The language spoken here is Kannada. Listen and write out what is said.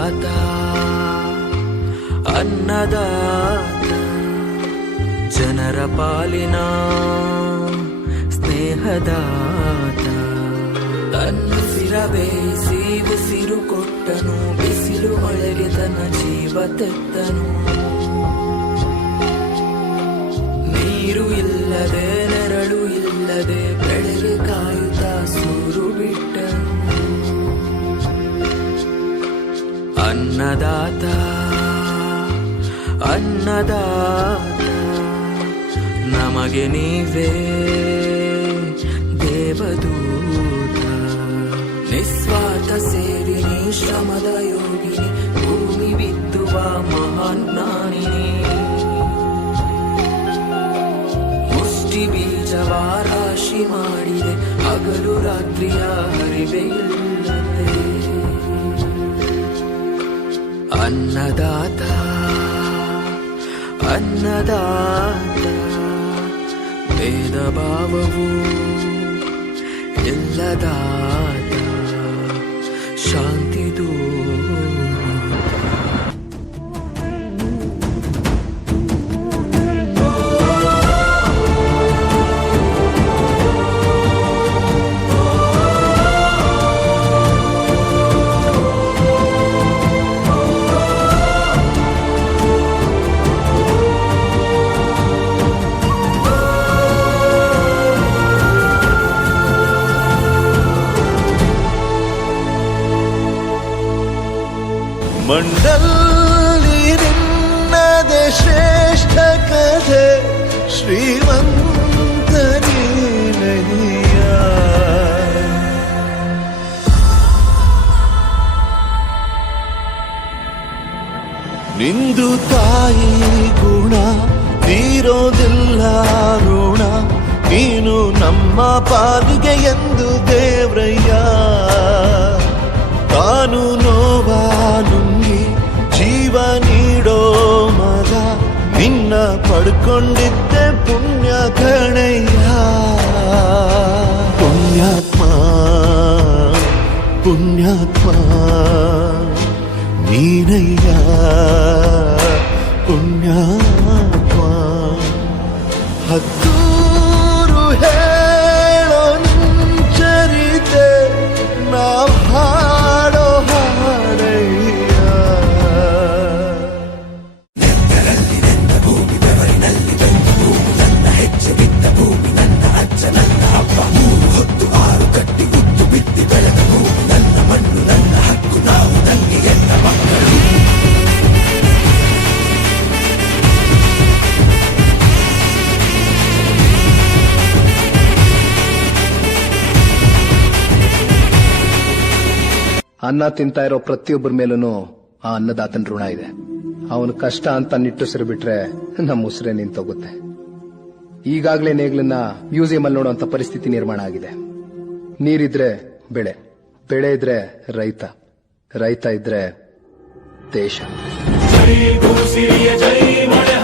ಅನ್ನದಾತ ಅನ್ನದಾತ ಜನರ ಪಾಲಿನ ಸ್ನೇಹದಾತ ಅನ್ನಿಸಿರ ಬೇಯಿಸಿ ಉಸಿರು ಕೊಟ್ಟನು ಬಿಸಿಲು ಮಳೆಗೆ ತನ್ನ ಜೀವ ತೆತ್ತನು ನೀರು ಇಲ್ಲದೆ ನೆರಳು ಇಲ್ಲದೆ ಬೆಳೆಗೆ ಕಾಯುತ್ತಾ ಸೂರು ಬಿಟ್ಟನು ಅನ್ನದಾತ ಅನ್ನದಾತ ನಮಗೆ ನೀವೇ ದೇವದೂತ ನಿಸ್ವಾರ್ಥ ಸೇವಿನಿ ಶ್ರಮದ ಯೋಗಿನಿ ಭೂಮಿ ಬಿತ್ತುವ ಮಹಾನ್ ಜ್ಞಾನಿನಿ ಮುಷ್ಟಿ ಬೀಜವ ರಾಶಿ ಮಾಡಿದೆ ಹಗಲು ರಾತ್ರಿಯ ಹರಿವೆ ಇಲ್ಲದೆ ಅನ್ನದಾತ ಅನ್ನದಾತ ಭೇದ ಭಾವವು ಎಲ್ಲದಾತ ಶಾಂತಿ ಮಂಡಲ್ಲಿ ನಿನ್ನದೆ ಶ್ರೇಷ್ಠ ಕಥೆ ಶ್ರೀಮಂತ ನೀನಯ್ಯ ನಿಂದು ತಾಯಿ ಗುಣ ತೀರೋದಿಲ್ಲ ಋಣ ನೀನು ನಮ್ಮ ಪಾಲಿಗೆ ಎಂದು ದೇವ್ರಯ್ಯ ತಾನು ನೋವಾನುಂಗಿ ಜೀವ ನೀಡೋ ಮಗ ನಿನ್ನ ಪಡ್ಕೊಂಡಿದ್ದೆ ಪುಣ್ಯ ಕಣಯ್ಯ ಪುಣ್ಯಾತ್ಮ ಪುಣ್ಯಾತ್ಮ ನೀನಯ್ಯ ಪುಣ್ಯಾತ್ಮ ಹತ್ತೂರು ಹೇಳೋ ನಿಂಚರಿತೆ ನಾವು ಹಾಡೋ ಹಾಡಯ್ಯ ನೆತ್ತರಲ್ಲಿದೆಂದ ಭೂಮಿ ಬೆವರಿನಲ್ಲಿ ಬೆಂದ ಭೂಮಿ ನನ್ನ ಹೆಜ್ಜೆ ಬಿದ್ದ ಭೂಮಿ ನನ್ನ ಅಜ್ಜ ನನ್ನ ಹಬ್ಬ 3 ಹೊತ್ತು 6 ಕಟ್ಟಿ ಉದ್ದು ಬಿತ್ತಿ ಬೆಳೆದ ಭೂಮಿ ನನ್ನ ಮಣ್ಣು ನನ್ನ ಹಕ್ಕು ನಾವು ತಂಗಿ ಎನ್ನ ಮಕ್ಕಳು ಅನ್ನ ತಿಂತಾ ಇರೋ ಪ್ರತಿಯೊಬ್ಬರ ಮೇಲೂ ಆ ಅನ್ನದಾತನ ಋಣ ಇದೆ. ಅವನ ಕಷ್ಟ ಅಂತ ನಿಟ್ಟುಸಿರು ಬಿಟ್ರೆ ನಮ್ಮ ಉಸಿರೇ ನಿಂತೋಗುತ್ತೆ. ಈಗಾಗಲೇ ನೇಗ್ಲನ್ನ ಮ್ಯೂಸಿಯಂ ಅಲ್ಲಿ ನೋಡುವಂತ ಪರಿಸ್ಥಿತಿ ನಿರ್ಮಾಣ ಆಗಿದೆ. ನೀರಿದ್ರೆ ಬೆಳೆ, ಬೆಳೆ ಇದ್ರೆ ರೈತ, ರೈತ ಇದ್ರೆ ದೇಶ. ಜೈ ಭೂಸಿರಿಯ ಜೈ ಮಳೆ